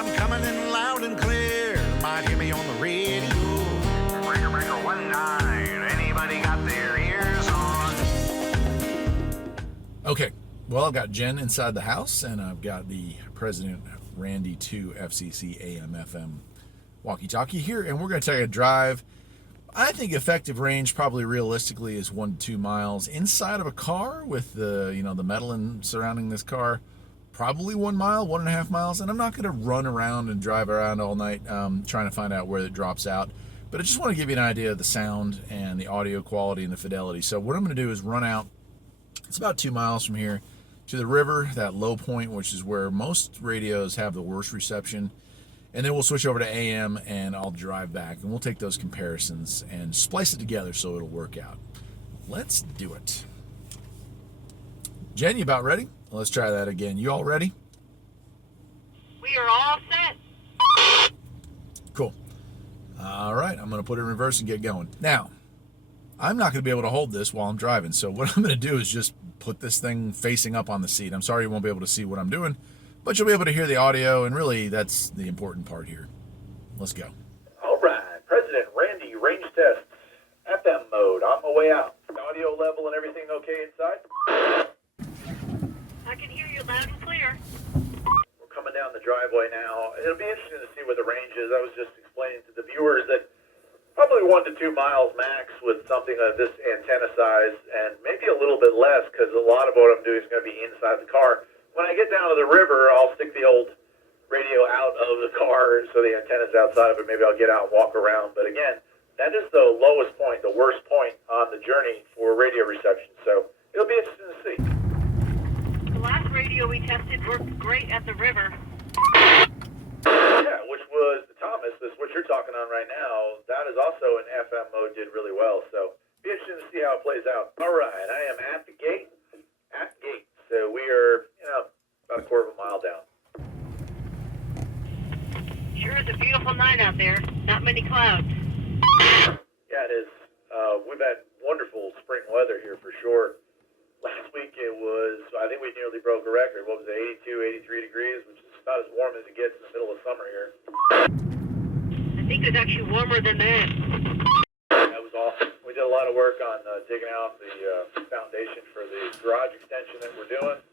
I'm coming in loud and clear. Might hear me on the radio. Breaker, breaker, 19. Anybody got their ears on? Okay, well, I've got Jen inside the house, and I've got the President Randy 2 FCC AM FM Walkie Talkie here, and we're going to take a drive. I think effective range probably realistically is 1 to 2 miles inside of a car with the the metal surrounding this car. Probably 1 mile, 1.5 miles, and I'm not going to run around and drive around all night trying to find out where it drops out. But I just want to give you an idea of the sound and the audio quality and the fidelity. So what I'm going to do is run out. It's about 2 miles from here to the river, that low point, which is where most radios have the worst reception. And then we'll switch over to AM, and I'll drive back, and we'll take those comparisons and splice it together so it'll work out. Let's do it. Jen, you about ready? Let's try that again. You all ready? We are all set. Cool. All right, I'm going to put it in reverse and get going. Now, I'm not going to be able to hold this while I'm driving, so what I'm going to do is just put this thing facing up on the seat. I'm sorry you won't be able to see what I'm doing, but you'll be able to hear the audio, and really, that's the important part here. Let's go. All right, President Randy, range tests, FM mode, on my way out. Audio level and everything okay inside? I can hear you loud and clear. We're coming down the driveway now. It'll be interesting to see where the range is. I was just explaining to the viewers that probably 1 to 2 miles max with something of this antenna size, and maybe a little bit less because a lot of what I'm doing is going to be inside the car. When I get down to the river, I'll stick the old radio out of the car so the antenna's outside of it. Maybe I'll get out and walk around. But again, that is the lowest point, the worst point on the journey for radio reception. So it'll be interesting to see. The last radio we tested worked great at the river. Yeah, which was the Thomas. This what you're talking on right now. That is also in FM mode, did really well. So be interesting to see how it plays out. All right, I am at the gate. At the gate. So we are, about a quarter of a mile down. Sure is a beautiful night out there. Not many clouds. Yeah, it is. We've had wonderful spring weather here for sure. Last week it was, I think we nearly broke a record. What was it, 82, 83 degrees, which is about as warm as it gets in the middle of summer here. I think it's actually warmer than that. That was awesome. We did a lot of work on digging out the foundation for the garage extension that we're doing.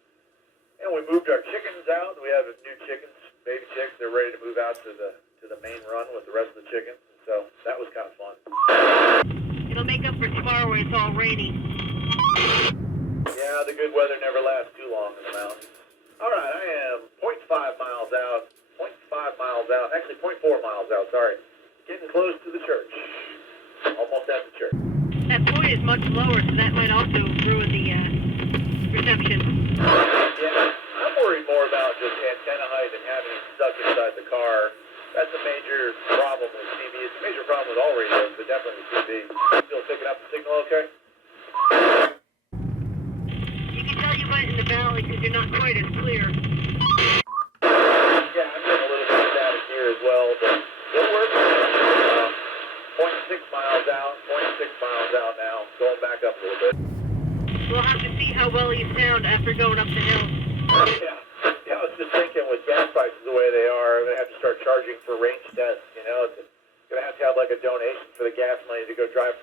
And we moved our chickens out. We have new chickens, baby chicks. They're ready to move out to the main run with the rest of the chickens. So that was kind of fun. It'll make up for tomorrow where it's all rainy. Yeah, the good weather never lasts too long in the mountains. All right, I am 0.5 miles out. 0.5 miles out. Actually, 0.4 miles out, sorry. Getting close to the church. Almost at the church. That point is much lower, so that might also ruin the reception. Yeah, I'm worried more about just antenna height and having it stuck inside the car. That's a major problem with TV. It's a major problem with all radios, but definitely with TV. Still picking up the signal okay? You can tell you went in the valley because you're not quite as clear. Yeah, I'm getting a little bit of static here as well, but it'll work. 0.6 miles out, 0.6 miles out now. Going back up a little bit. We'll have to see how well you sound after going up the hill. Yeah, I was just thinking with gas prices the way they are, I'm going to have to start charging for range tests, It's going to have like a donation for the gas money to go drive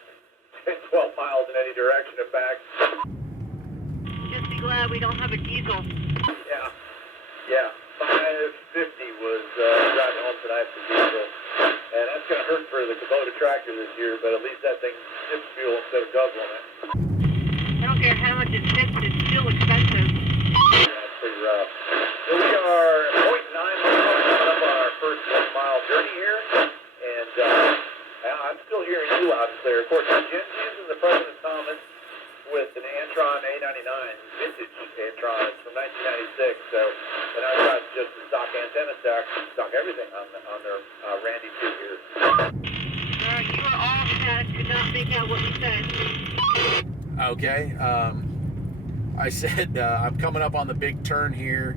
10, 12 miles in any direction and back. Just be glad we don't have a diesel. Yeah. 550 was driving home tonight for diesel. And that's going to hurt for the Kubota tractor this year, but at least that thing sips fuel instead of guzzling it. I don't care how much it sips, it's still expensive. Yeah, it's pretty rough. So we are 0.9 miles coming up on our first 1 mile journey here. And I'm still hearing you loud and clear. Of course, Jen's using the President Thomas with an Antron A99, vintage Antron. It's from 1996. So, and I've got just the stock antenna stock everything on their Randy 2 here. You are all set. Could not make out what you said. Okay. I said I'm coming up on the big turn here,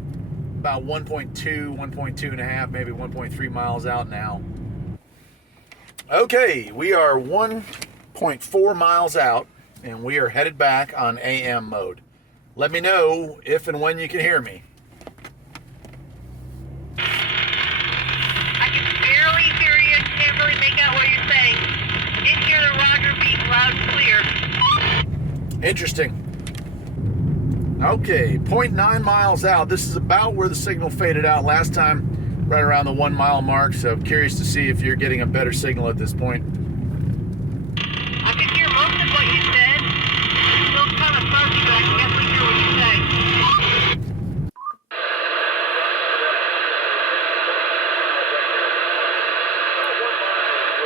about 1.2, 1.2 and a half, maybe 1.3 miles out now. Okay, we are 1.4 miles out, and we are headed back on AM mode. Let me know if and when you can hear me. Interesting. Okay, 0.9 miles out. This is about where the signal faded out last time, right around the 1 mile mark. So I'm curious to see if you're getting a better signal at this point. I can hear most of what you said. It's still kind of fuzzy, but I can definitely hear what you say.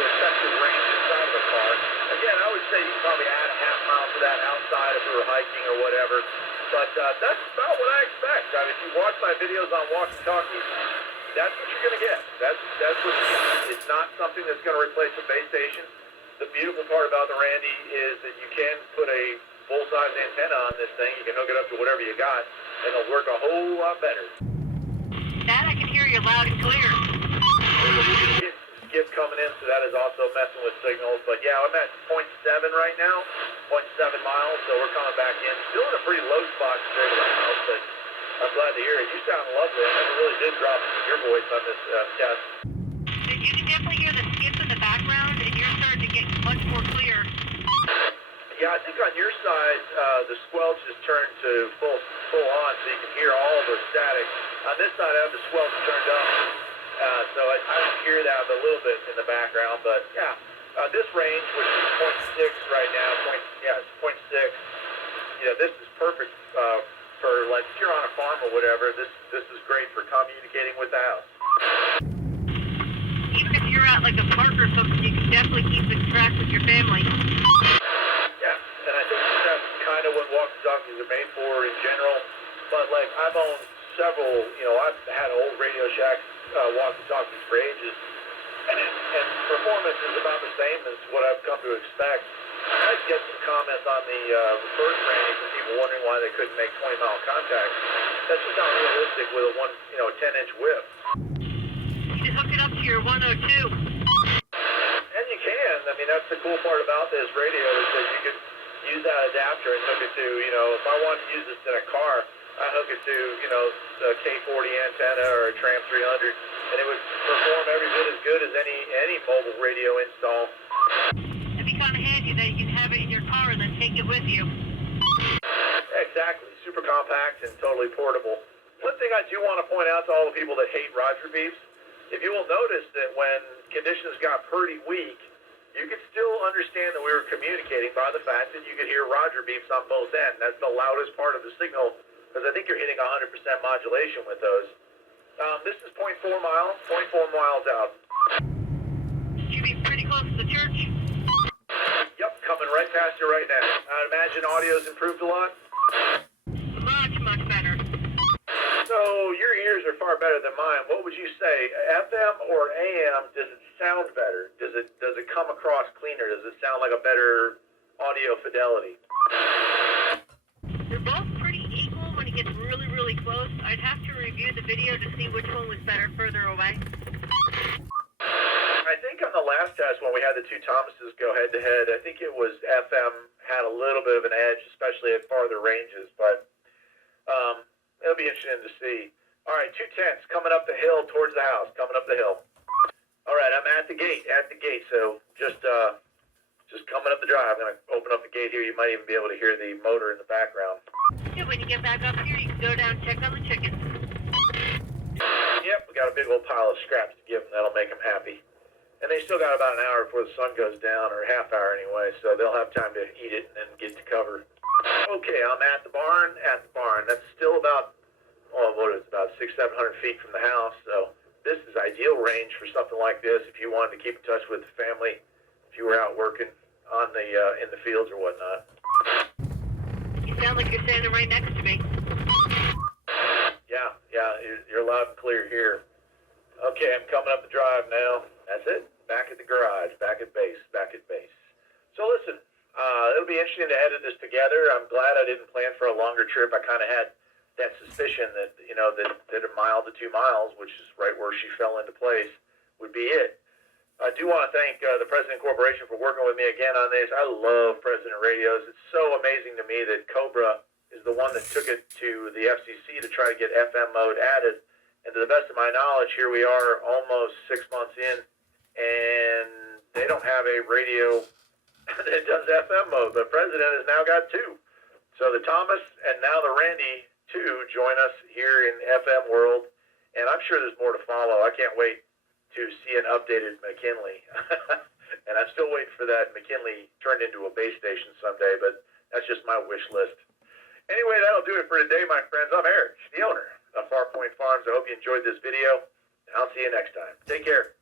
Effective range inside of a car. Again, I would say you can probably add a half mile to that outside if we were hiking or whatever. But that's about what I expect. I mean, if you watch my videos on Walkie Talkie, that's what you're going to get. That's what you get. It's not something that's going to replace a base station. The beautiful part about the Randy is that you can put a full-size antenna on this thing. You can hook it up to whatever you got, and it'll work a whole lot better. That I can hear you loud and clear. Skip coming in, so that is also messing with signals. But yeah, I'm at 0.7 right now, 0.7 miles, so we're coming back in. Still in a pretty low spot compared to the house, but I'm glad to hear it. You sound lovely. I never really did drop your voice on this test. You can definitely hear the skips in the background, and you're starting to get much more clear. Yeah, I think on your side, the squelch is turned to full on, so you can hear all the static. On this side, I have the squelch turned up, so I can hear that a little bit in the background. But yeah, this range, which is 0.6 right now, it's 0.6. You know, this is perfect for, like, if you're on a farm or whatever. This is great for communicating with the house. Even if you're at like a park or something, you can definitely keep in track with your family. Yeah, and I think that's kind of what walkie-talkies are made for in general. But, like, I've owned several, I've had old Radio Shack walkie-talkies for ages, and performance is about the same as what I've come to expect. I get some comments on the first Randy from people wondering why they couldn't make 20-mile contact. That's just not realistic with a 10-inch whip. You just hook it up to your 102. And you can. I mean, that's the cool part about this radio is that you can use that adapter and hook it to, if I wanted to use this in a car, I hook it to, the K40 antenna or a Tram 300, and it would perform every bit as good as any mobile radio install. It'd be kind of handy that you can have it in your car and then take it with you. Exactly. Super compact and totally portable. One thing I do want to point out to all the people that hate Roger beeps, if you will notice that when conditions got pretty weak, you could still understand that we were communicating by the fact that you could hear Roger beeps on both ends. That's the loudest part of the signal, because I think you're hitting 100% modulation with those. This is 0.4 miles out. Should be pretty close to the church. Yep, coming right past you right now. I imagine audio's improved a lot? Much, much better. So your ears are far better than mine. What would you say, FM or AM? Does it sound better? Does it come across cleaner? Does it sound like a better audio fidelity? They're both pretty equal when it gets really, really close. I'd have to review the video to see which one was better further away. I think on the last test when we had the two Thomases go head-to-head, I think it was FM had a little bit of an edge, especially at farther ranges, but it'll be interesting to see. All right, 210s coming up the hill towards the house, coming up the hill. All right, I'm at the gate, so just coming up the drive. I'm going to open up the gate here. You might even be able to hear the motor in the background. Yeah, when you get back up here, you can go down and check on the chickens. Yep, we got a big old pile of scraps to give them. That'll make them happy. And they still got about an hour before the sun goes down, or a half hour anyway, so they'll have time to eat it and then get to cover. Okay, I'm at the barn. That's still about, about 600-700 feet from the house, so this is ideal range for something like this if you wanted to keep in touch with the family, if you were out working on the in the fields or whatnot. You sound like you're standing right next to me. Yeah, you're loud and clear here. Okay, I'm coming up the drive now. That's it. Back at the garage, back at base. So listen, it'll be interesting to edit this together. I'm glad I didn't plan for a longer trip. I kind of had that suspicion that, that a mile to 2 miles, which is right where she fell into place, would be it. I do want to thank the President Corporation for working with me again on this. I love President Radios. It's so amazing to me that Cobra is the one that took it to the FCC to try to get FM mode added. And to the best of my knowledge, here we are almost 6 months in, and they don't have a radio that does FM mode. But President has now got two. So the Thomas and now the Randy, too, join us here in FM world. And I'm sure there's more to follow. I can't wait to see an updated McKinley. And I'm still waiting for that McKinley turned into a base station someday, but that's just my wish list. Anyway, that'll do it for today, my friends. I'm Eric, the owner of Farpoint Farms. I hope you enjoyed this video, and I'll see you next time. Take care.